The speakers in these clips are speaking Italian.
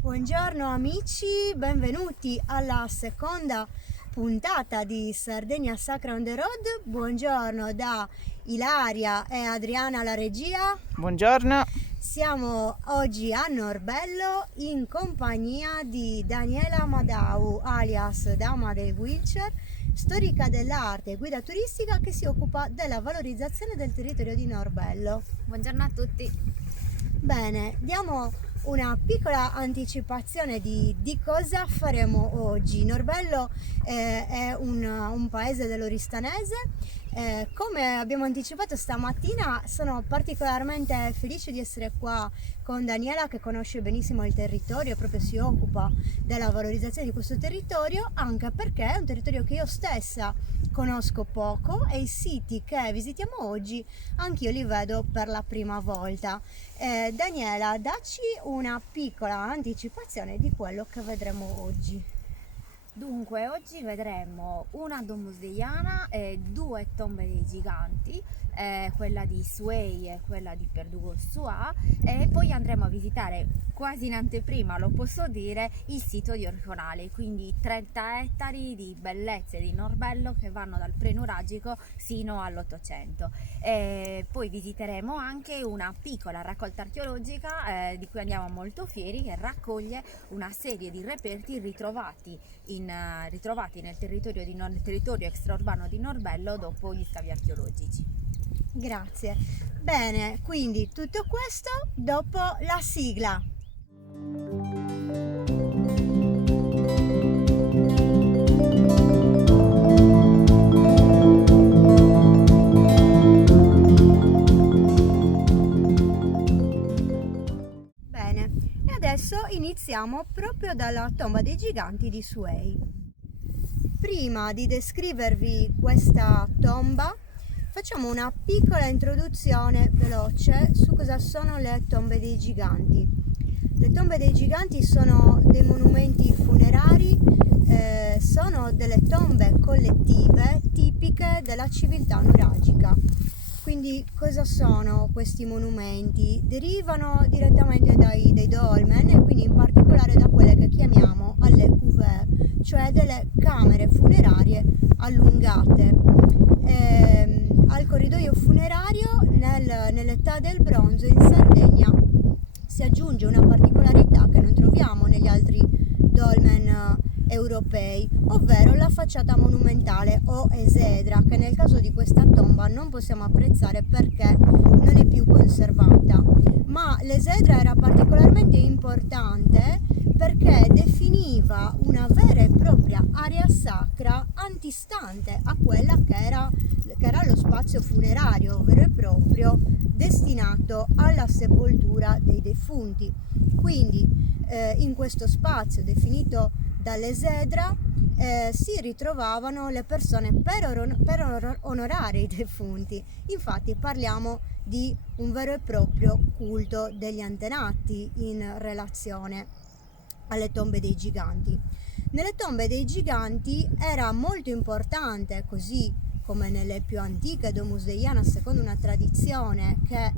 Buongiorno amici, benvenuti alla seconda puntata di Sardegna Sacra on the Road. Buongiorno da Ilaria e Adriana alla regia. Buongiorno. Siamo oggi a Norbello in compagnia di Daniela Madau, alias Dama del Wheelchair, storica dell'arte e guida turistica che si occupa della valorizzazione del territorio di Norbello. Buongiorno a tutti. Bene, diamo una piccola anticipazione di cosa faremo oggi. Norbello è un paese dell'Oristanese. Come abbiamo anticipato stamattina, sono particolarmente felice di essere qua con Daniela, che conosce benissimo il territorio e proprio si occupa della valorizzazione di questo territorio, anche perché è un territorio che io stessa conosco poco e i siti che visitiamo oggi anch'io li vedo per la prima volta. Daniela, dacci una piccola anticipazione di quello che vedremo oggi. Dunque, oggi vedremo una Domus Deiana e due tombe dei giganti, quella di Suei e quella di Perdugossuà, e poi andremo a visitare quasi in anteprima, lo posso dire, il sito di Orconale, quindi 30 ettari di bellezze di Norbello che vanno dal prenuragico sino all'Ottocento. Poi visiteremo anche una piccola raccolta archeologica di cui andiamo molto fieri, che raccoglie una serie di reperti ritrovati nel territorio extraurbano di Norbello dopo gli scavi archeologici. Grazie. Bene, quindi tutto questo dopo la sigla. Bene, e adesso iniziamo proprio dalla tomba dei giganti di Suei. Prima di descrivervi questa tomba, facciamo una piccola introduzione veloce su cosa sono le tombe dei giganti. Le tombe dei giganti sono dei monumenti funerari, sono delle tombe collettive tipiche della civiltà nuragica. Quindi cosa sono questi monumenti? Derivano direttamente dei dolmen e quindi in particolare da quelle che chiamiamo alle couvert, cioè delle camere funerarie allungate. Al corridoio funerario nell'età del bronzo in Sardegna si aggiunge una particolarità che non troviamo negli altri dolmen europei, ovvero la facciata monumentale o esedra, che nel caso di questa tomba non possiamo apprezzare perché non è più conservata. Ma l'esedra era particolarmente importante perché definiva una vera e propria area sacra antistante a quella che era lo spazio funerario vero e proprio destinato alla sepoltura dei defunti. Quindi in questo spazio definito dall'esedra si ritrovavano le persone per onorare i defunti. Infatti parliamo di un vero e proprio culto degli antenati in relazione alle tombe dei giganti. Nelle tombe dei giganti era molto importante, così come nelle più antiche Domus Deiana secondo una tradizione che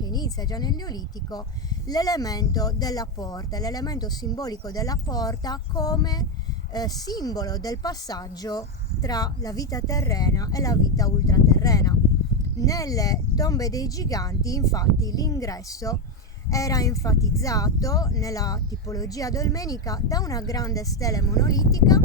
inizia già nel Neolitico, l'elemento della porta, l'elemento simbolico della porta come simbolo del passaggio tra la vita terrena e la vita ultraterrena. Nelle tombe dei giganti, infatti, l'ingresso era enfatizzato nella tipologia dolmenica da una grande stele monolitica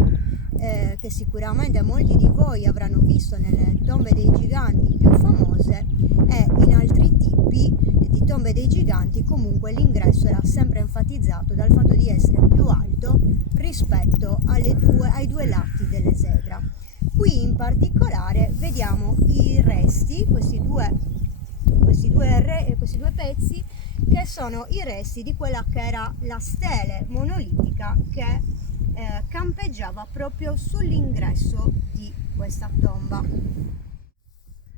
che sicuramente molti di voi avranno visto nelle tombe dei giganti più famose, e in altri tipi di tombe dei giganti comunque l'ingresso era sempre enfatizzato dal fatto di essere più alto rispetto ai due lati dell'esedra. Qui in particolare vediamo i resti, questi due pezzi, che sono i resti di quella che era la stele monolitica che campeggiava proprio sull'ingresso di questa tomba.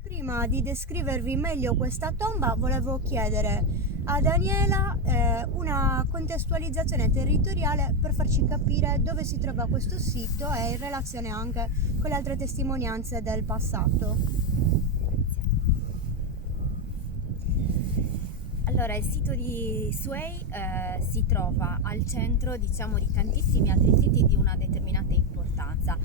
Prima di descrivervi meglio questa tomba, volevo chiedere a Daniela una contestualizzazione territoriale per farci capire dove si trova questo sito e in relazione anche con le altre testimonianze del passato. Allora, il sito di Suei si trova al centro, diciamo, di tantissimi altri siti di una determinata importanza.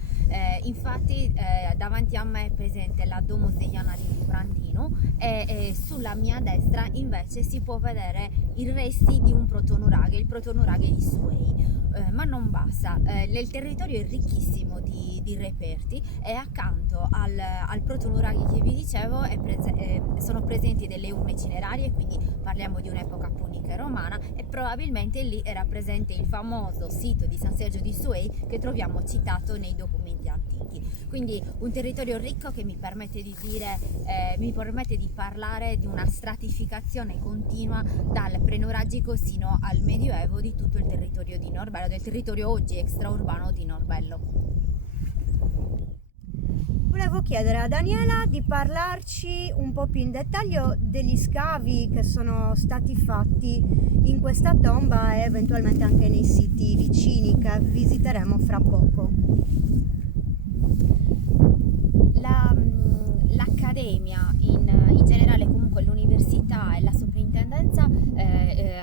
Infatti, davanti a me è presente la Domus Deiana di Livrandino e sulla mia destra invece si può vedere i resti di un protonuraghe, il protonuraghe di Suei. Ma non basta, il territorio è ricchissimo di reperti e accanto al protonuraghe che vi dicevo sono presenti delle urne cinerarie, quindi parliamo di un'epoca punica e romana, e probabilmente lì era presente il famoso sito di San Sergio di Suei che troviamo citato nei documenti antichi. Quindi un territorio ricco che mi permette di parlare di una stratificazione continua dal prenuragico sino al medioevo di tutto il territorio di Norbello, del territorio oggi extraurbano di Norbello. Volevo chiedere a Daniela di parlarci un po' più in dettaglio degli scavi che sono stati fatti in questa tomba e eventualmente anche nei siti vicini che visiteremo fra poco. L'Accademia, in generale comunque l'università e la soprintendenza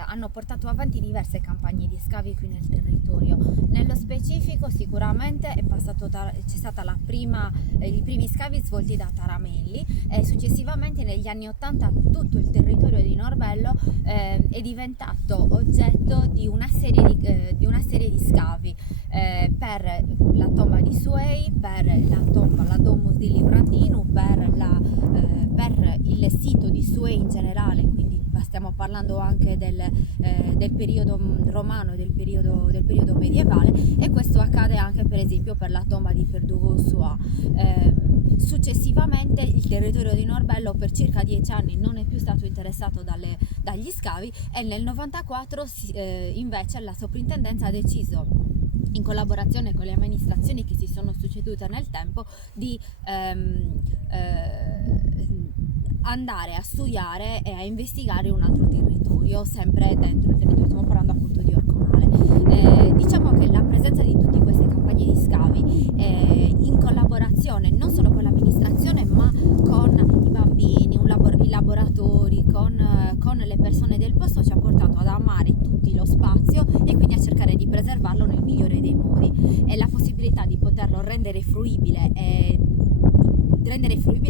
hanno portato avanti diverse campagne di scavi qui nel territorio. Nello specifico sicuramente c'è stata i primi scavi svolti da Taramelli e successivamente negli anni 80 tutto il territorio di Norbello è diventato oggetto di una serie di scavi per la tomba di Suei, per la Domus di Livrandino, per il sito di Suei in generale, quindi stiamo parlando anche del periodo romano e del periodo medievale, e questo accade anche per esempio per la tomba di Perdugo-Soa. Successivamente il territorio di Norbello per circa 10 anni non è più stato interessato dagli scavi e nel 94 invece la soprintendenza ha deciso, in collaborazione con le amministrazioni che si sono succedute nel tempo, di andare a studiare e a investigare un altro territorio, sempre dentro il territorio, stiamo parlando appunto di Orconale. Diciamo che la presenza di tutte queste campagne di scavi in collaborazione non solo con l'amministrazione ma con i bambini, i laboratori, con le persone del posto ci ha portato ad amare tutti lo spazio e quindi a cercare di preservarlo nel migliore dei modi, e la possibilità di poterlo rendere fruibile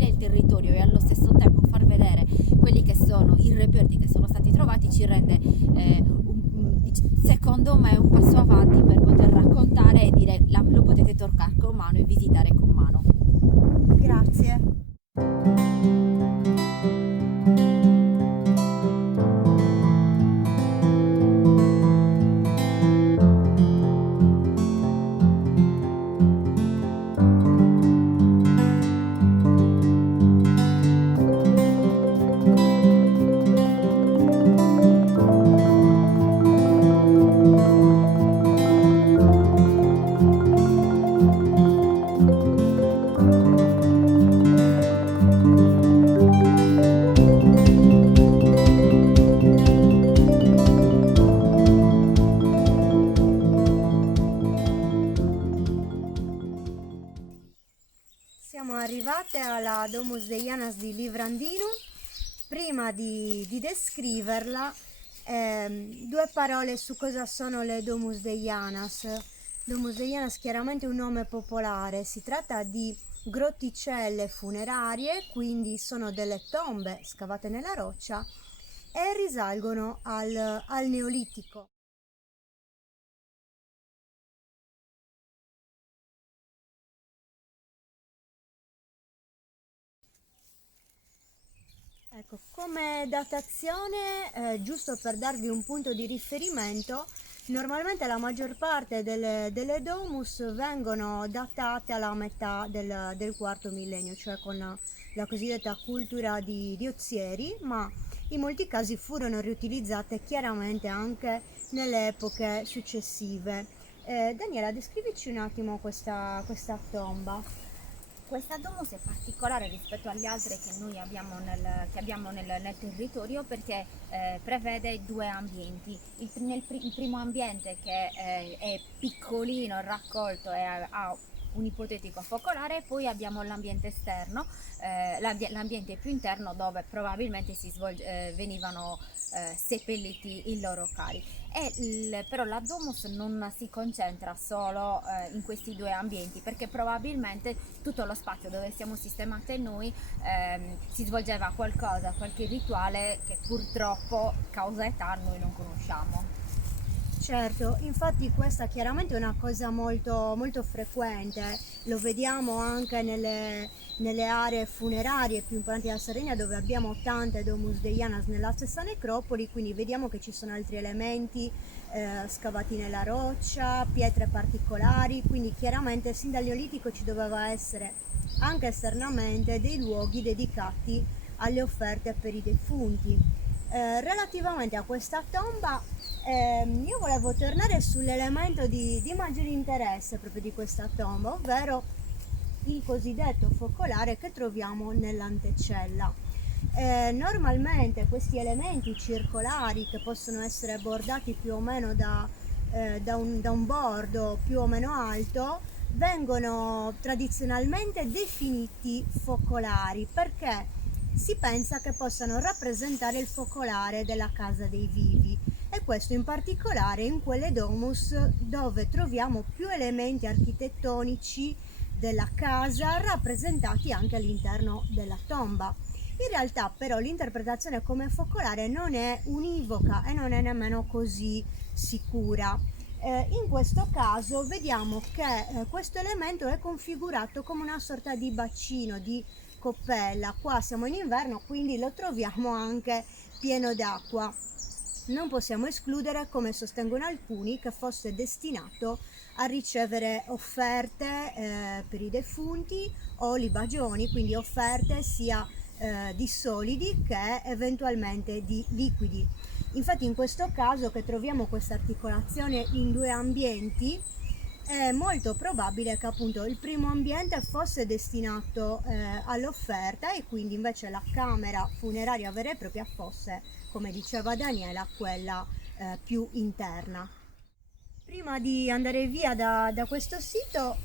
il territorio e allo stesso tempo far vedere quelli che sono i reperti che sono stati trovati ci rende secondo me un passo avanti per poter raccontare e dire lo potete toccare con mano e visitare con mano. Grazie. Siamo arrivate alla Domus Deianas di Livrandino. Prima di descriverla, due parole su cosa sono le Domus Deianas. Domus Deianas chiaramente un nome popolare, si tratta di grotticelle funerarie, quindi sono delle tombe scavate nella roccia e risalgono al Neolitico. Ecco, come datazione, giusto per darvi un punto di riferimento, normalmente la maggior parte delle domus vengono datate alla metà del quarto millennio, cioè con la cosiddetta cultura di Ozieri, ma in molti casi furono riutilizzate chiaramente anche nelle epoche successive. Daniela, descrivici un attimo questa tomba. Questa domus è particolare rispetto alle altre che noi abbiamo nel territorio perché prevede due ambienti. Il primo ambiente che è piccolino, raccolto e ha un ipotetico focolare, poi abbiamo l'ambiente esterno, l'ambiente più interno dove probabilmente venivano seppelliti i loro cari. Però la domus non si concentra solo in questi due ambienti perché probabilmente tutto lo spazio dove siamo sistemate noi si svolgeva qualcosa, qualche rituale che purtroppo causa età noi non conosciamo. Certo, infatti questa chiaramente è una cosa molto, molto frequente, lo vediamo anche nelle aree funerarie più importanti della Sardegna dove abbiamo tante domus deianas nella stessa necropoli, quindi vediamo che ci sono altri elementi scavati nella roccia, pietre particolari, quindi chiaramente sin dal Neolitico ci doveva essere anche esternamente dei luoghi dedicati alle offerte per i defunti. Relativamente a questa tomba, io volevo tornare sull'elemento di maggiore interesse proprio di questa tomba, ovvero il cosiddetto focolare che troviamo nell'anticella. Normalmente questi elementi circolari che possono essere bordati più o meno da un bordo più o meno alto vengono tradizionalmente definiti focolari perché si pensa che possano rappresentare il focolare della casa dei vivi e questo in particolare in quelle domus dove troviamo più elementi architettonici della casa rappresentati anche all'interno della tomba. In realtà però l'interpretazione come focolare non è univoca e non è nemmeno così sicura. In questo caso vediamo che questo elemento è configurato come una sorta di bacino, di coppella. Qua siamo in inverno, quindi lo troviamo anche pieno d'acqua. Non possiamo escludere, come sostengono alcuni, che fosse destinato a ricevere offerte per i defunti o libagioni, quindi offerte sia di solidi che eventualmente di liquidi. Infatti in questo caso che troviamo questa articolazione in due ambienti è molto probabile che appunto il primo ambiente fosse destinato all'offerta e quindi invece la camera funeraria vera e propria fosse, come diceva Daniela, quella più interna. Prima di andare via da questo sito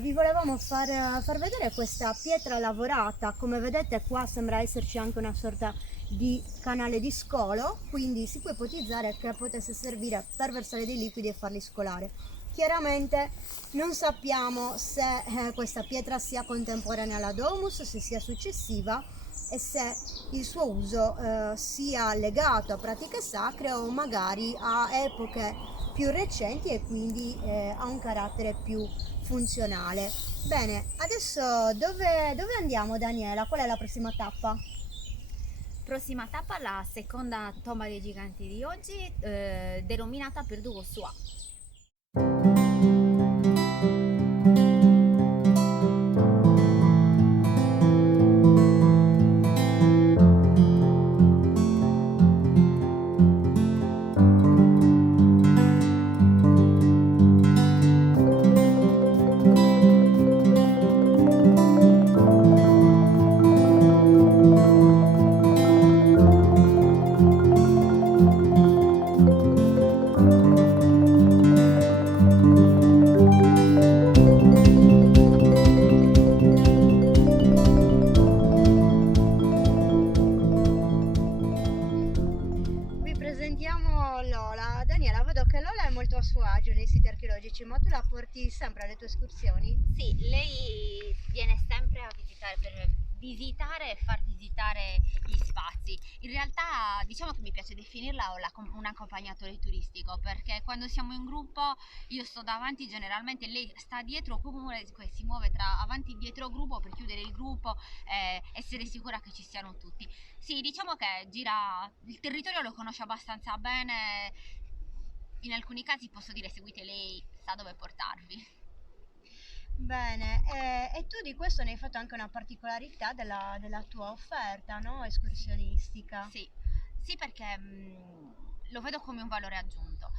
vi volevamo far vedere questa pietra lavorata. Come vedete qua sembra esserci anche una sorta di canale di scolo, quindi si può ipotizzare che potesse servire per versare dei liquidi e farli scolare. Chiaramente non sappiamo se questa pietra sia contemporanea alla domus, se sia successiva e se il suo uso sia legato a pratiche sacre o magari a epoche più recenti e quindi ha un carattere più funzionale. Bene, adesso dove andiamo Daniela? Qual è la prossima tappa? Prossima tappa, la seconda tomba dei giganti di oggi, denominata Perdugo Sua. Lola. Daniela, vedo che Lola è molto a suo agio nei siti archeologici, ma tu la porti sempre alle tue escursioni? Sì, lei viene sempre a visitare per visitare e far visitare gli spazi. In realtà diciamo che mi piace definirla un accompagnatore turistico perché quando siamo in gruppo io sto davanti, generalmente lei sta dietro, comunque si muove tra avanti e dietro gruppo per chiudere il gruppo e essere sicura che ci siano tutti. Sì, diciamo che gira il territorio, lo conosce abbastanza bene, in alcuni casi posso dire seguite lei, sa dove portarvi. Bene, e tu di questo ne hai fatto anche una particolarità della tua offerta, no? Escursionistica. Sì, sì perché lo vedo come un valore aggiunto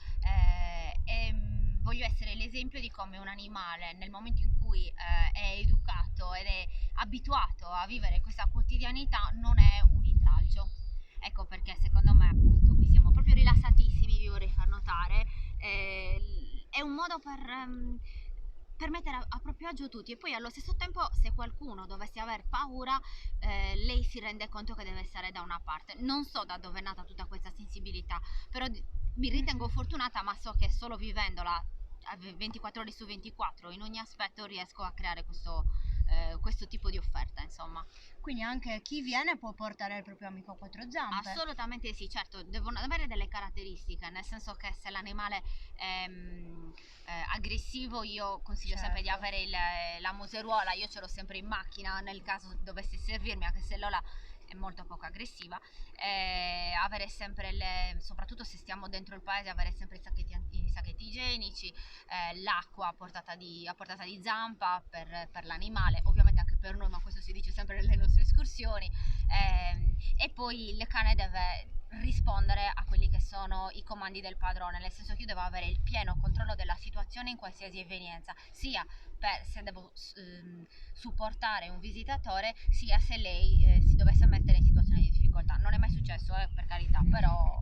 voglio essere l'esempio di come un animale nel momento in cui cui è educato ed è abituato a vivere questa quotidianità non è un intralcio. Ecco perché secondo me appunto qui siamo proprio rilassatissimi, vi vorrei far notare, è un modo per mettere a proprio agio tutti, e poi allo stesso tempo se qualcuno dovesse aver paura, lei si rende conto che deve stare da una parte. Non so da dove è nata tutta questa sensibilità, però mi ritengo fortunata, ma so che solo vivendola 24 ore su 24 in ogni aspetto riesco a creare questo tipo di offerta, insomma. Quindi anche chi viene può portare il proprio amico a quattro zampe. Assolutamente sì, certo, devono avere delle caratteristiche, nel senso che se l'animale è aggressivo, io consiglio sempre di Certo. avere la museruola. Io ce l'ho sempre in macchina nel caso dovesse servirmi, anche se Lola è molto poco aggressiva. Avere sempre soprattutto se stiamo dentro il paese, avere sempre i sacchetti igienici, l'acqua a portata di zampa per l'animale, ovviamente anche per noi, ma questo si dice sempre nelle nostre escursioni. E poi il cane deve rispondere a quelli che sono i comandi del padrone, nel senso che io devo avere il pieno controllo della situazione in qualsiasi evenienza, sia per se devo supportare un visitatore, sia se lei si dovesse mettere in situazione di difficoltà. Non è mai successo, per carità, però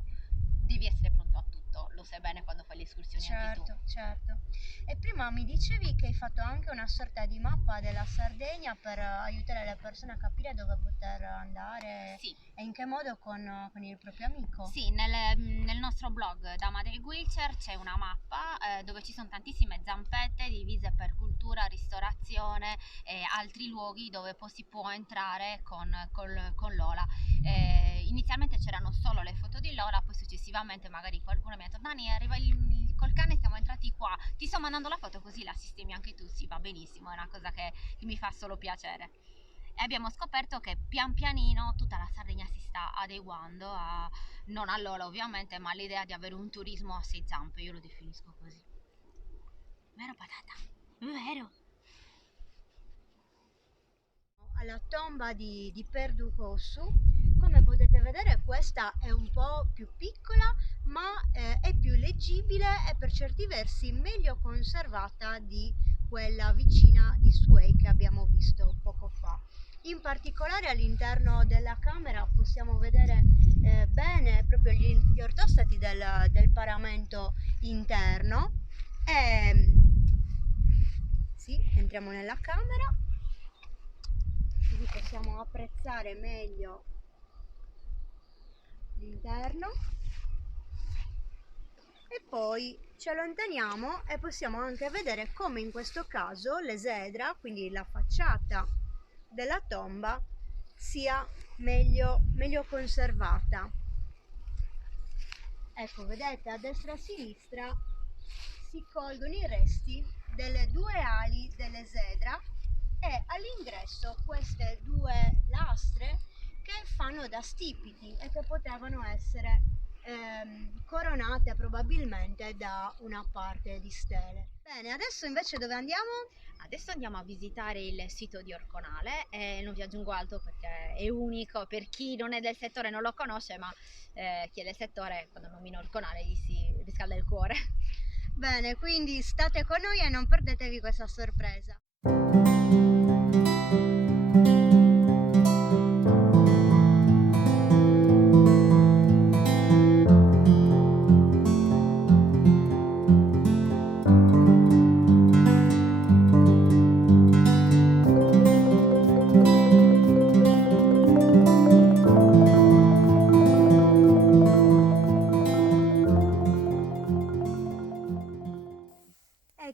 devi essere pronto a tutto, lo sai bene quando fai le escursioni anche tu. Certo. E prima mi dicevi che hai fatto anche una sorta di mappa della Sardegna per aiutare le persone a capire dove poter andare. Sì. E in che modo con il proprio amico? Sì, nel nostro blog Dama del Wheelchair c'è una mappa dove ci sono tantissime zampette divise per cultura, ristorazione e altri luoghi dove poi si può entrare con Lola. Inizialmente c'erano solo le foto di Lola, poi successivamente magari qualcuno mi ha detto: Dani, arriva col cane, siamo entrati qua, ti sto mandando la foto così la sistemi anche tu. Sì, va benissimo, è una cosa che mi fa solo piacere. E abbiamo scoperto che pian pianino tutta la Sardegna si sta adeguando non a Lola ovviamente, ma all'idea di avere un turismo a sei zampe, io lo definisco così. Vero patata? Vero? Alla tomba di Perducosu, come potete vedere questa è un po' più piccola, ma è più leggibile e per certi versi meglio conservata di quella vicina di Suei che abbiamo visto poco fa. In particolare all'interno della camera possiamo vedere bene proprio gli ortostati del paramento interno. Sì, entriamo nella camera, così possiamo apprezzare meglio l'interno. E poi ci allontaniamo e possiamo anche vedere come in questo caso l'esedra, quindi la facciata della tomba, sia meglio conservata. Ecco, vedete, a destra e a sinistra si colgono i resti delle due ali dell'esedra e all'ingresso queste due lastre che fanno da stipiti e che potevano essere coronate probabilmente da una parte di stele. Bene, adesso invece dove andiamo? Adesso andiamo a visitare il sito di Orconale e non vi aggiungo altro perché è unico, per chi non è del settore non lo conosce, ma chi è del settore quando nomino Orconale gli si riscalda il cuore. Bene, quindi state con noi e non perdetevi questa sorpresa.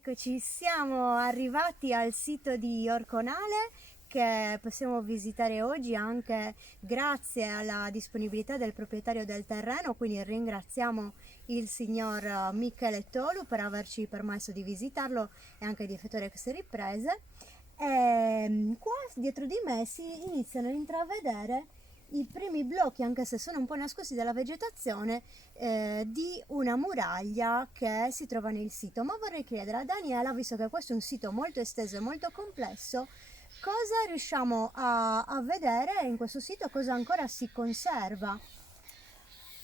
Eccoci, siamo arrivati al sito di Orconale che possiamo visitare oggi anche grazie alla disponibilità del proprietario del terreno, quindi ringraziamo il signor Michele Tolu per averci permesso di visitarlo e anche di effettuare queste riprese. E qua dietro di me si iniziano a intravedere i primi blocchi, anche se sono un po' nascosti dalla vegetazione, di una muraglia che si trova nel sito. Ma vorrei chiedere a Daniela, visto che questo è un sito molto esteso e molto complesso, cosa riusciamo a vedere in questo sito, cosa ancora si conserva?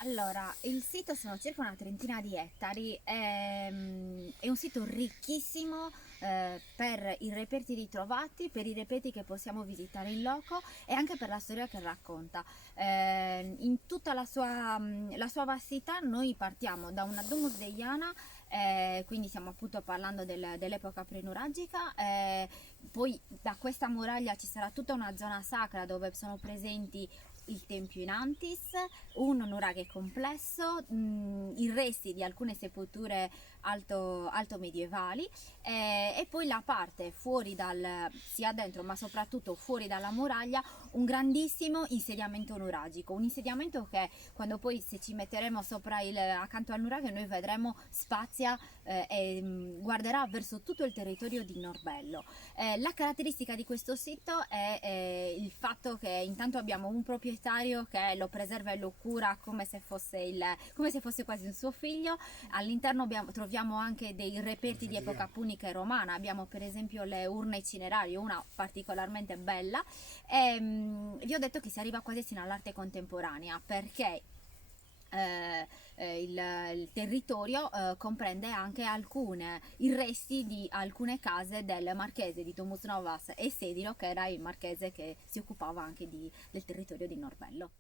Allora, il sito sono circa una trentina di ettari, è un sito ricchissimo per i reperti ritrovati, per i reperti che possiamo visitare in loco e anche per la storia che racconta. In tutta la sua vastità noi partiamo da una Domus Deiana, quindi stiamo appunto parlando dell'epoca prenuragica, poi da questa muraglia ci sarà tutta una zona sacra dove sono presenti il tempio in Antis, un nuraghe complesso, i resti di alcune sepolture alto medievali, e poi la parte fuori sia dentro ma soprattutto fuori dalla muraglia, un grandissimo insediamento nuragico, un insediamento che quando poi se ci metteremo sopra accanto al nuraghe noi vedremo spazia e guarderà verso tutto il territorio di Norbello. La caratteristica di questo sito è il fatto che intanto abbiamo un proprietario che lo preserva e lo cura come se fosse quasi un suo figlio. All'interno troviamo anche dei reperti di epoca punica e romana, abbiamo per esempio le urne cinerarie, una particolarmente bella, e vi ho detto che si arriva quasi fino all'arte contemporanea perché il territorio comprende anche i resti di alcune case del marchese di Domus Novas e Sedilo, che era il marchese che si occupava anche del territorio di Norbello.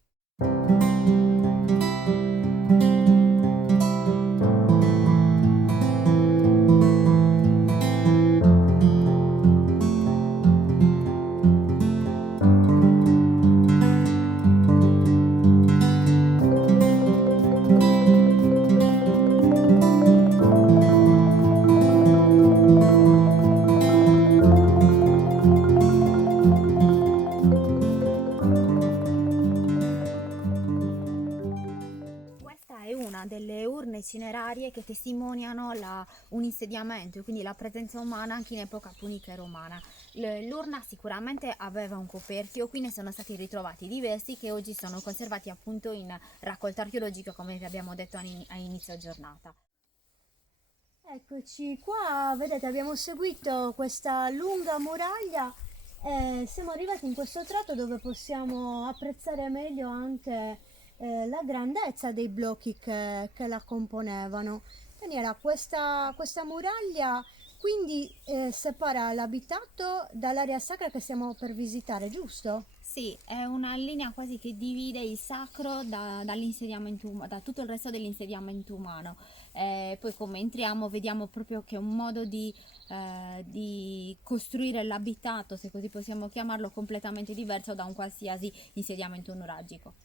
Questa è una delle urne cinerarie che testimoniano un insediamento, quindi la presenza umana anche in epoca punica e romana. L'urna sicuramente aveva un coperchio, qui ne sono stati ritrovati diversi che oggi sono conservati appunto in raccolta archeologica, come vi abbiamo detto a inizio giornata. Eccoci qua, vedete, abbiamo seguito questa lunga muraglia e siamo arrivati in questo tratto dove possiamo apprezzare meglio anche la grandezza dei blocchi che la componevano. Daniela, questa muraglia quindi separa l'abitato dall'area sacra che stiamo per visitare, giusto? Sì, è una linea quasi che divide il sacro da tutto il resto dell'insediamento umano. Poi come entriamo vediamo proprio che è un modo di costruire l'abitato, se così possiamo chiamarlo, completamente diverso da un qualsiasi insediamento nuragico.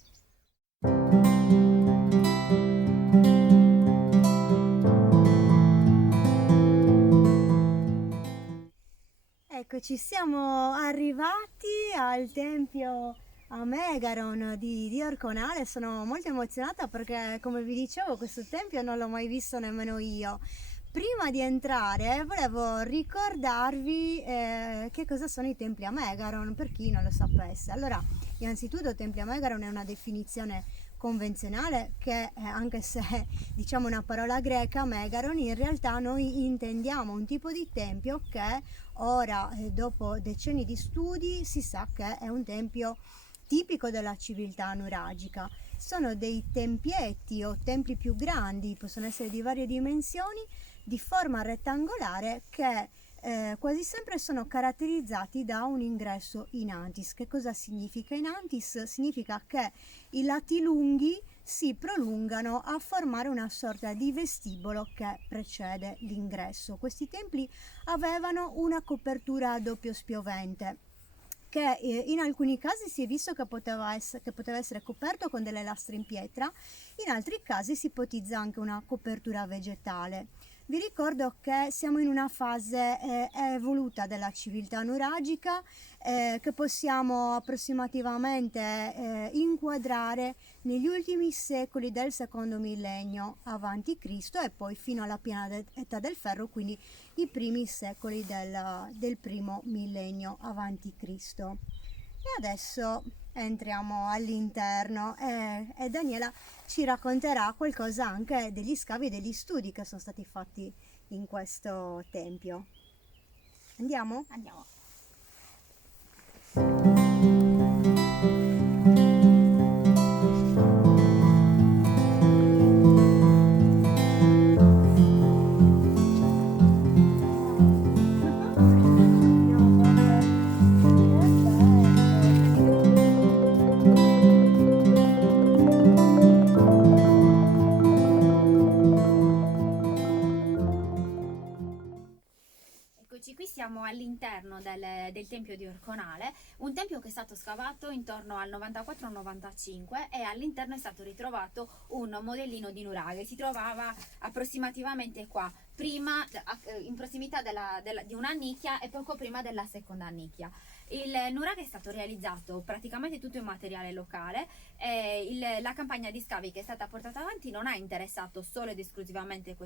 Eccoci, siamo arrivati al tempio a Megaron di Orconale. Sono molto emozionata perché, come vi dicevo, questo tempio non l'ho mai visto nemmeno io. Prima di entrare volevo ricordarvi che cosa sono i templi a Megaron, per chi non lo sapesse. Allora, innanzitutto templi a Megaron è una definizione convenzionale che anche se diciamo una parola greca, Megaron, in realtà noi intendiamo un tipo di tempio che ora, dopo decenni di studi, si sa che è un tempio tipico della civiltà nuragica. Sono dei tempietti o templi più grandi, possono essere di varie dimensioni, di forma rettangolare che quasi sempre sono caratterizzati da un ingresso in antis. Che cosa significa in antis? Significa che i lati lunghi si prolungano a formare una sorta di vestibolo che precede l'ingresso. Questi templi avevano una copertura a doppio spiovente che in alcuni casi si è visto che poteva essere coperto con delle lastre in pietra, in altri casi si ipotizza anche una copertura vegetale. Vi ricordo che siamo in una fase evoluta della civiltà nuragica che possiamo approssimativamente inquadrare negli ultimi secoli del secondo millennio avanti Cristo e poi fino alla piena età del ferro, quindi i primi secoli del primo millennio avanti Cristo. E adesso entriamo all'interno e Daniela ci racconterà qualcosa anche degli scavi e degli studi che sono stati fatti in questo tempio. Andiamo? Andiamo. all'interno del tempio di Orconale, un tempio che è stato scavato intorno al 94-95 e all'interno è stato ritrovato un modellino di nuraghe. Si trovava approssimativamente qua, prima in prossimità di una nicchia e poco prima della seconda nicchia. Il nuraghe è stato realizzato praticamente tutto in materiale locale e la campagna di scavi che è stata portata avanti non ha interessato solo ed esclusivamente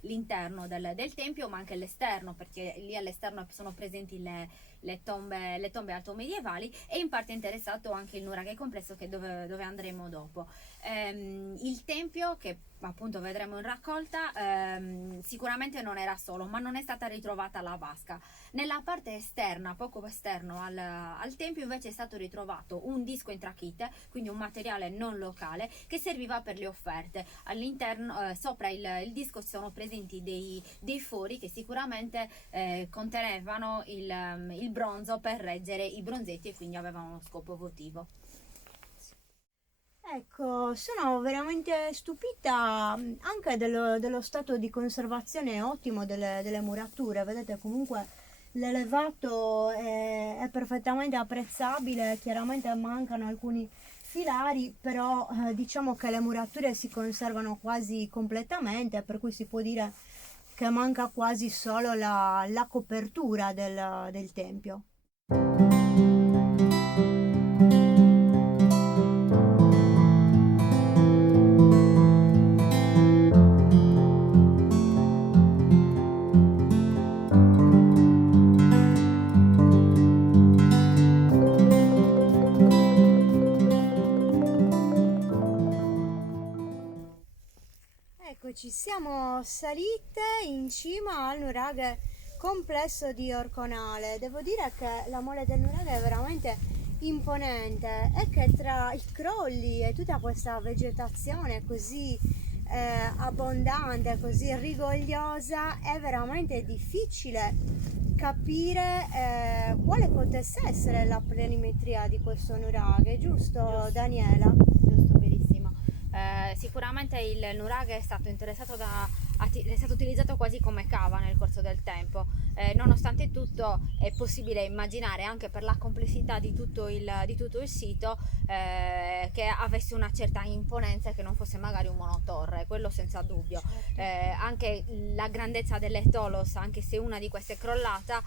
l'interno del tempio, ma anche l'esterno, perché lì all'esterno sono presenti le tombe altomedievali, e in parte è interessato anche il nuraghe complesso dove andremo dopo. Il tempio, che appunto vedremo in raccolta, sicuramente non era solo, ma non è stata ritrovata la vasca. Nella parte esterna, poco esterno al tempio, invece è stato ritrovato un disco in trachite, quindi un materiale non locale che serviva per le offerte. All'interno, sopra il disco sono presenti dei fori che sicuramente contenevano il bronzo per reggere i bronzetti, e quindi avevano uno scopo votivo. Ecco, sono veramente stupita anche dello stato di conservazione ottimo delle murature. Vedete, comunque l'elevato è perfettamente apprezzabile, chiaramente mancano alcuni filari, però diciamo che le murature si conservano quasi completamente, per cui si può dire che manca quasi solo la copertura del tempio. Eccoci, siamo salite in cima al nuraghe complesso di Orconale. Devo dire che la mole del nuraghe è veramente imponente e che tra i crolli e tutta questa vegetazione così abbondante, così rigogliosa, è veramente difficile capire quale potesse essere la planimetria di questo nuraghe, giusto Daniela? Giusto, verissimo. Sicuramente il nuraghe è stato è stato utilizzato quasi come cava nel corso del tempo. Nonostante tutto è possibile immaginare, anche per la complessità di tutto il sito, che avesse una certa imponenza e che non fosse magari un monotorre, quello senza dubbio. Certo. Anche la grandezza delle Tolos, anche se una di queste è crollata,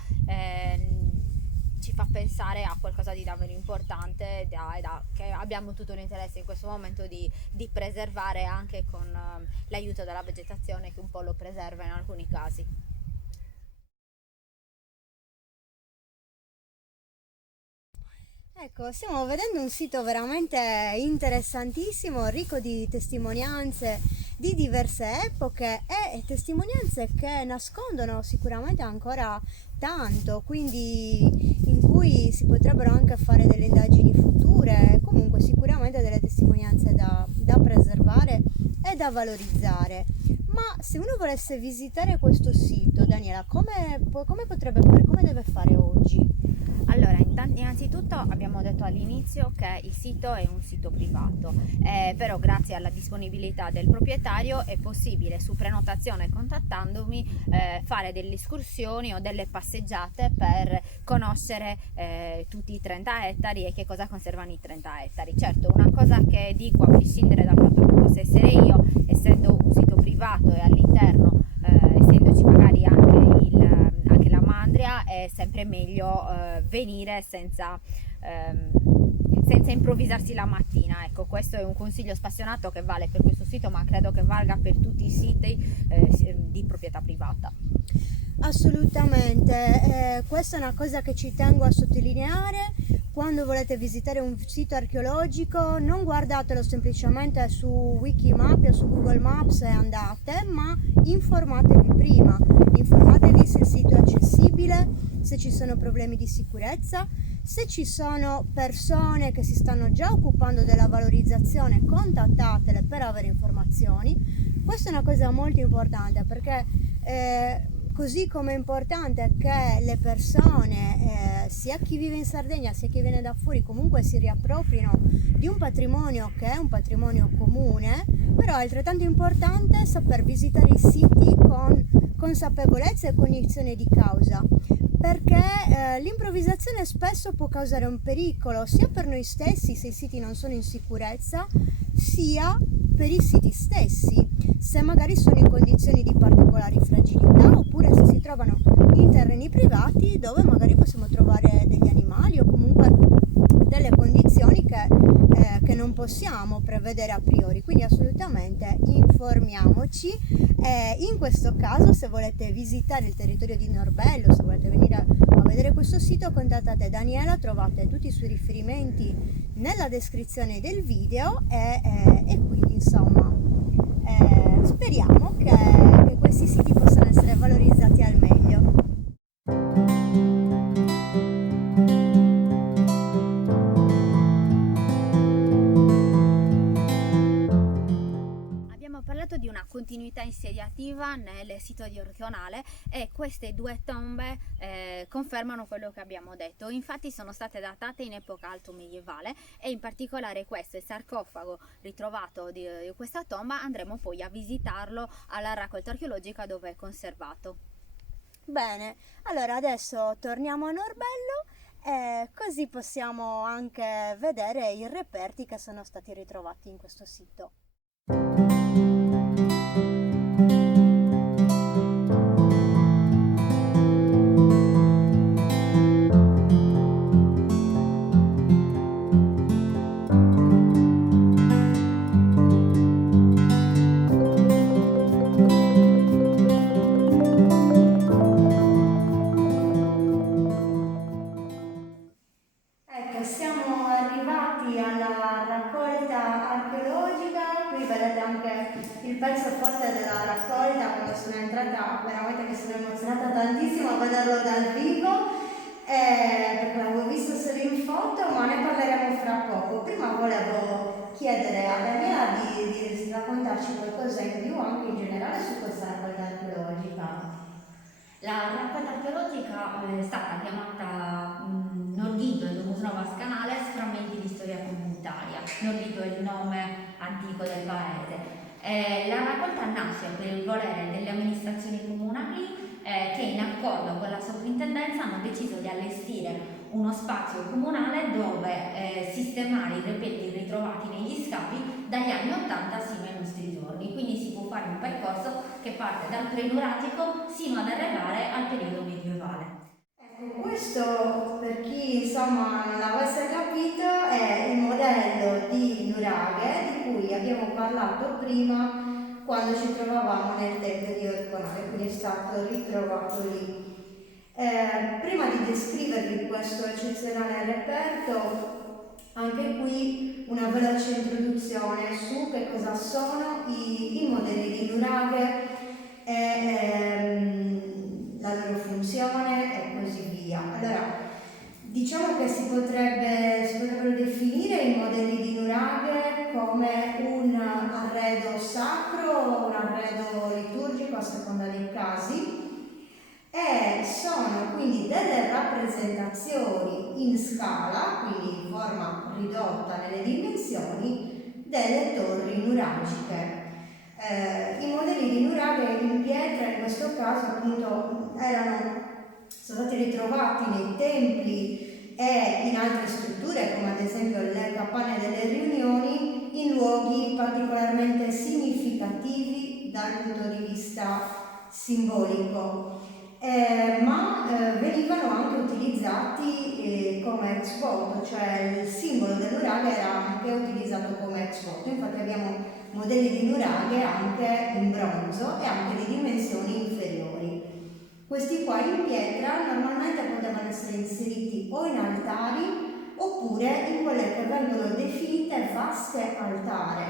ci fa pensare a qualcosa di davvero importante che abbiamo tutto l'interesse in questo momento di preservare, anche con l'aiuto della vegetazione che un po' lo preserva in alcuni casi. Ecco, stiamo vedendo un sito veramente interessantissimo, ricco di testimonianze di diverse epoche e testimonianze che nascondono sicuramente ancora tanto, quindi in cui si potrebbero anche fare delle indagini future, comunque sicuramente delle testimonianze da preservare e da valorizzare. Ma se uno volesse visitare questo sito, Daniela, come potrebbe fare? Come deve fare oggi? Allora, innanzitutto abbiamo detto all'inizio che il sito è un sito privato, però grazie alla disponibilità del proprietario è possibile, su prenotazione contattandomi, fare delle escursioni o delle passeggiate per conoscere tutti i 30 ettari e che cosa conservano i 30 ettari. Certo, una cosa che dico a prescindere dal fatto che possa essere io, essendo un sito privato e all'interno essendoci magari anche la mandria, è sempre meglio venire senza improvvisarsi la mattina. Ecco, questo è un consiglio spassionato che vale per questo sito, ma credo che valga per tutti i siti di proprietà privata. Assolutamente, questa è una cosa che ci tengo a sottolineare. Quando volete visitare un sito archeologico, non guardatelo semplicemente su Wikimap o su Google Maps e andate, ma informatevi prima, informatevi se il sito è accessibile, se ci sono problemi di sicurezza, se ci sono persone che si stanno già occupando della valorizzazione, contattatele per avere informazioni. Questa è una cosa molto importante, perché così come è importante che le persone, sia chi vive in Sardegna sia chi viene da fuori, comunque si riapproprino di un patrimonio che è un patrimonio comune, però è altrettanto importante saper visitare i siti con consapevolezza e cognizione di causa. perché l'improvvisazione spesso può causare un pericolo sia per noi stessi se i siti non sono in sicurezza, sia per i siti stessi, se magari sono in condizioni di particolari fragilità oppure se si trovano in terreni privati dove magari possiamo trovare degli animali o comunque delle condizioni che non possiamo prevedere a priori. Quindi assolutamente informiamoci. In questo caso, se volete visitare il territorio di Norbello, se volete venire a vedere questo sito, contattate Daniela, trovate tutti i suoi riferimenti nella descrizione del video e quindi insomma speriamo che questi siti possano essere valorizzati al meglio. Abbiamo parlato di una continuità insediativa nel sito di Orchionale e queste due tombe confermano quello che abbiamo detto. Infatti sono state datate in epoca alto medievale e in particolare questo, il sarcofago ritrovato di questa tomba, andremo poi a visitarlo alla raccolta archeologica dove è conservato. Bene, allora adesso torniamo a Norbello e così possiamo anche vedere i reperti che sono stati ritrovati in questo sito. Ecco, siamo arrivati alla raccolta archeologica, qui vedete anche il pezzo forte della raccolta. Quando sono entrata veramente mi sono emozionata tantissimo a vederlo dal vivo, perché l'avevo visto solo in foto, ma ne parleremo fra poco. Prima volevo chiedere a Daniela di raccontarci qualcosa in più anche in generale su questa raccolta archeologica. La raccolta archeologica è stata chiamata Norghito e Domus Novas Canales, frammenti di storia comunitaria. Norghito è il nome antico del paese. La raccolta nasce per il volere delle amministrazioni comunali che in accordo con la sovrintendenza hanno deciso di allestire uno spazio comunale dove sistemare i reperti ritrovati negli scavi dagli anni 80 sino ai nostri giorni. Quindi si può fare un percorso che parte dal pre-nuragico sino ad arrivare al periodo medievale. Ecco, questo per chi insomma non l'avesse capito è il modello di nuraghe di cui abbiamo parlato prima quando ci trovavamo nel tempio di Orconale, quindi è stato ritrovato lì. Prima di descrivervi questo eccezionale reperto, anche qui una veloce introduzione su che cosa sono i modelli di nuraghe e la loro funzione e così via. Allora, diciamo che si potrebbero definire i modelli di nuraghe come un arredo sacro o un arredo liturgico a seconda dei casi, e sono quindi delle rappresentazioni in scala, quindi in forma ridotta nelle dimensioni, delle torri nuragiche. I modelli di nuraghe in pietra in questo caso appunto sono stati ritrovati nei templi e in altre strutture come ad esempio le capanne delle riunioni in luoghi particolarmente significativi dal punto di vista simbolico. Ma venivano anche utilizzati come ex voto, cioè il simbolo del nuraghe era anche utilizzato come ex voto. Infatti abbiamo modelli di nuraghe anche in bronzo e anche di dimensioni inferiori. Questi qua in pietra normalmente potevano essere inseriti o in altari oppure in quelle che vengono definite vasche altare,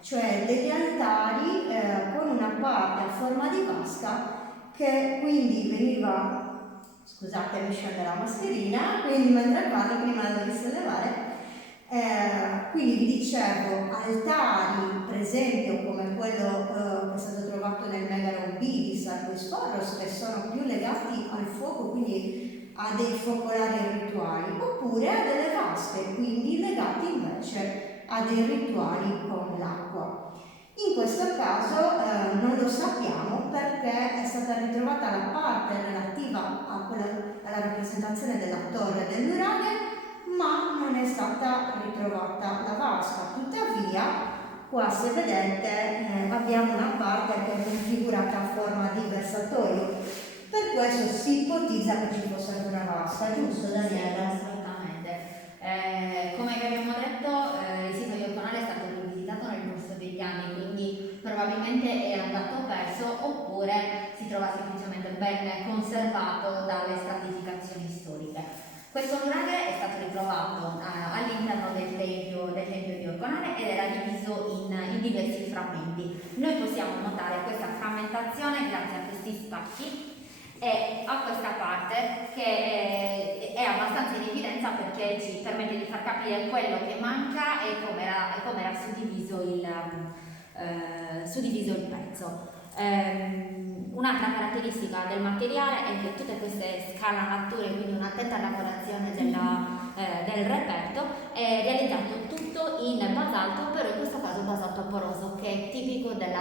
cioè degli altari con una parte a forma di vasca che quindi veniva, scusate mi scende la mascherina, quindi mentre parlo prima la devo sollevare, quindi vi dicevo altari per esempio come quello che è stato trovato nel Megaron B di Sarcosporos, che sono più legati al fuoco, quindi a dei focolari rituali, oppure a delle vasche, quindi legati invece a dei rituali con l'acqua. In questo caso non lo sappiamo perché è stata ritrovata la parte relativa alla rappresentazione della torre del nuraghe, ma non è stata ritrovata la vasca. Tuttavia, qua se vedete abbiamo una parte che è configurata a forma di versatoio, per questo si ipotizza che ci fosse anche una vasca, giusto Daniela? Assolutamente. Come vi abbiamo detto, il sito di Orconale è stato rivisitato nel corso degli anni, quindi probabilmente è andato perso oppure si trova semplicemente ben conservato dalle stratificazioni storiche. Questo nuraghe è stato ritrovato all'interno del tempio di Orconale ed era diviso in diversi frammenti. Noi possiamo notare questa frammentazione grazie a questi spacchi e a questa parte che è abbastanza in evidenza perché ci permette di far capire quello che manca e come era suddiviso il pezzo. Un'altra caratteristica del materiale è che tutte queste scanalature, quindi un'attenta lavorazione del reperto, è realizzato tutto in basalto, però in questo caso basalto poroso, che è tipico del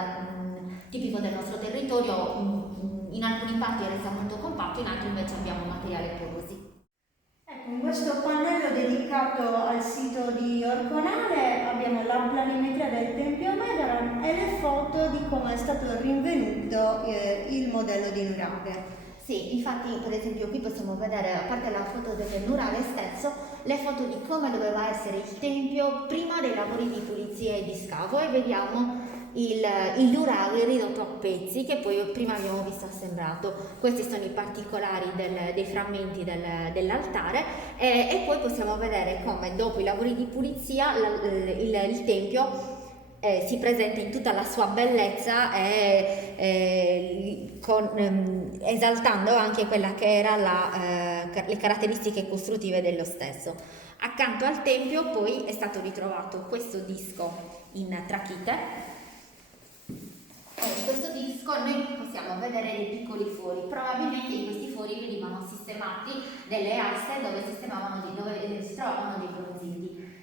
nostro territorio. In alcuni parti resta molto compatto, in altri invece abbiamo materiali porosi. Ecco, in questo pannello dedicato al sito di Orconale abbiamo la planimetria del Tempio Megaron e le foto di come è stato rinvenuto il modello di nuraghe. Sì, infatti per esempio qui possiamo vedere, a parte la foto del nuraghe stesso, le foto di come doveva essere il tempio prima dei lavori di pulizia e di scavo, e vediamo il nuraghe ridotto a pezzi che poi prima abbiamo visto assemblato. Questi sono i particolari dei frammenti dell'altare e poi possiamo vedere come dopo i lavori di pulizia il tempio si presenta in tutta la sua bellezza esaltando anche quella che era le caratteristiche costruttive dello stesso. Accanto al tempio poi è stato ritrovato questo disco in trachite. In questo disco noi possiamo vedere dei piccoli fori, probabilmente in questi fori venivano sistemati delle aste dove si trovavano dei bronzetti.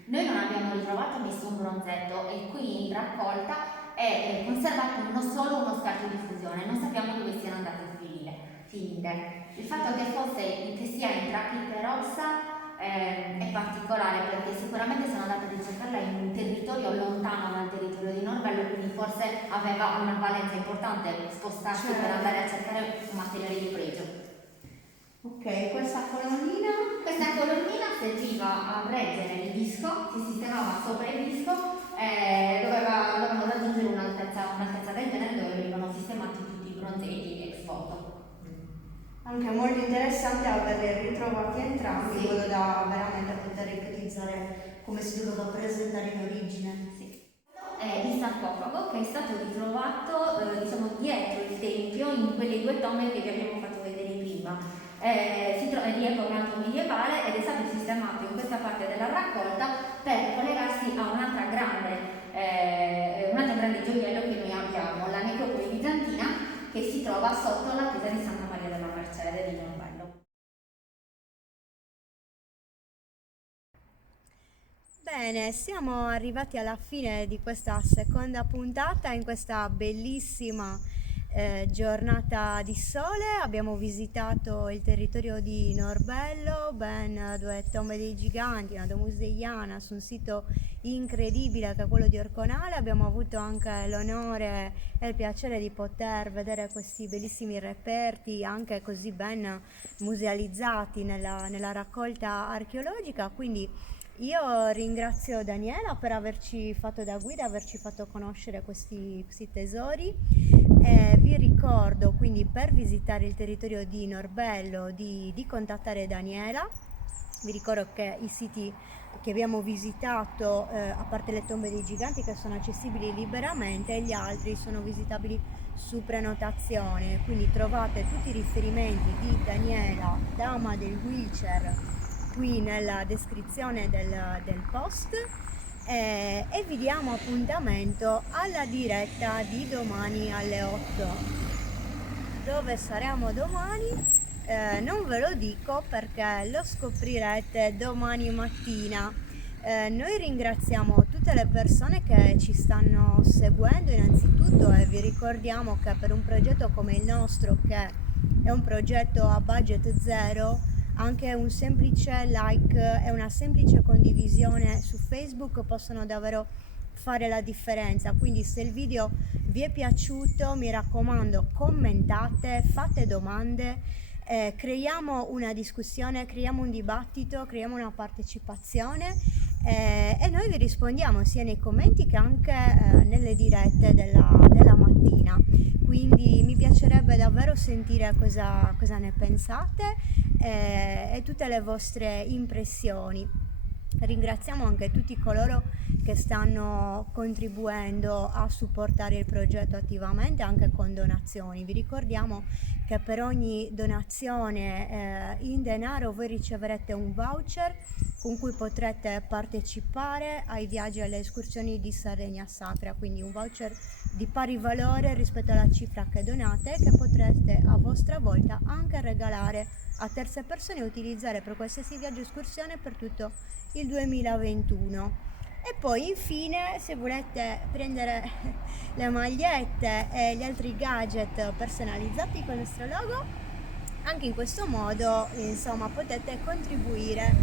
Noi non abbiamo ritrovato nessun bronzetto e qui in raccolta è conservato solo uno scarto di fusione, non sappiamo dove siano andati a finire. Il fatto che sia in trachite rossa è particolare perché sicuramente sono andata a ricercarla in un territorio lontano dal territorio di Norbello, quindi forse aveva una valenza importante spostarsi per andare a cercare un materiale di pregio. Ok, questa colonnina serviva a reggere il disco, si sistemava sopra il disco, dovevano raggiungere un'altezza del genere dove venivano sistemati tutti i bronzetti ex foto. Anche molto interessante averli ritrovati entrambi, in modo da veramente poter ipotizzare come si doveva presentare in origine. Sì. Il sarcofago che è stato ritrovato dietro il tempio in quelle due tombe che vi abbiamo fatto vedere prima. Si trova di epoca alto medievale ed è stato sistemato in questa parte della raccolta per collegarsi a un altro grande gioiello che noi abbiamo, la necropoli bizantina, che si trova sotto la chiesa di Santa Maria della Mercede di Norbello. Bene, siamo arrivati alla fine di questa seconda puntata in questa bellissima giornata di sole. Abbiamo visitato il territorio di Norbello, ben 2 tombe dei giganti, una domus deiana su un sito incredibile che è quello di Orconale. Abbiamo avuto anche l'onore e il piacere di poter vedere questi bellissimi reperti anche così ben musealizzati nella raccolta archeologica, quindi io ringrazio Daniela per averci fatto da guida, averci fatto conoscere questi tesori. Vi ricordo quindi, per visitare il territorio di Norbello, di contattare Daniela. Vi ricordo che i siti che abbiamo visitato, a parte le tombe dei giganti che sono accessibili liberamente, gli altri sono visitabili su prenotazione, quindi trovate tutti i riferimenti di Daniela, dama del wheelchair, qui nella descrizione del post. E vi diamo appuntamento alla diretta di domani alle 8. Dove saremo domani? Non ve lo dico perché lo scoprirete domani mattina. Noi ringraziamo tutti tutte le persone che ci stanno seguendo innanzitutto, e vi ricordiamo che per un progetto come il nostro, che è un progetto a budget zero, anche un semplice like e una semplice condivisione su Facebook possono davvero fare la differenza. Quindi se il video vi è piaciuto, mi raccomando, commentate, fate domande, creiamo una discussione, creiamo un dibattito, creiamo una partecipazione, e noi vi rispondiamo sia nei commenti che anche nelle dirette della mattina. Quindi mi piacerebbe davvero sentire cosa ne pensate, e tutte le vostre impressioni. Ringraziamo anche tutti coloro che stanno contribuendo a supportare il progetto attivamente, anche con donazioni. Vi ricordiamo che per ogni donazione in denaro voi riceverete un voucher con cui potrete partecipare ai viaggi e alle escursioni di Sardegna Sacra, quindi un voucher di pari valore rispetto alla cifra che donate, che potrete a vostra volta anche regalare a terze persone e utilizzare per qualsiasi viaggio o escursione per tutto il 2021. E poi infine, se volete prendere le magliette e gli altri gadget personalizzati con il nostro logo, anche in questo modo insomma potete contribuire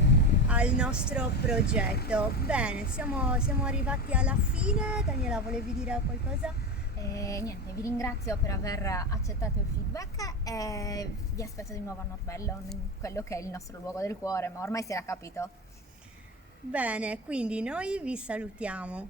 al nostro progetto. Bene, siamo arrivati alla fine. Daniela, volevi dire qualcosa? Niente, vi ringrazio per aver accettato il feedback e vi aspetto di nuovo a Norbello, in quello che è il nostro luogo del cuore, ma ormai si era capito. Bene, quindi noi vi salutiamo.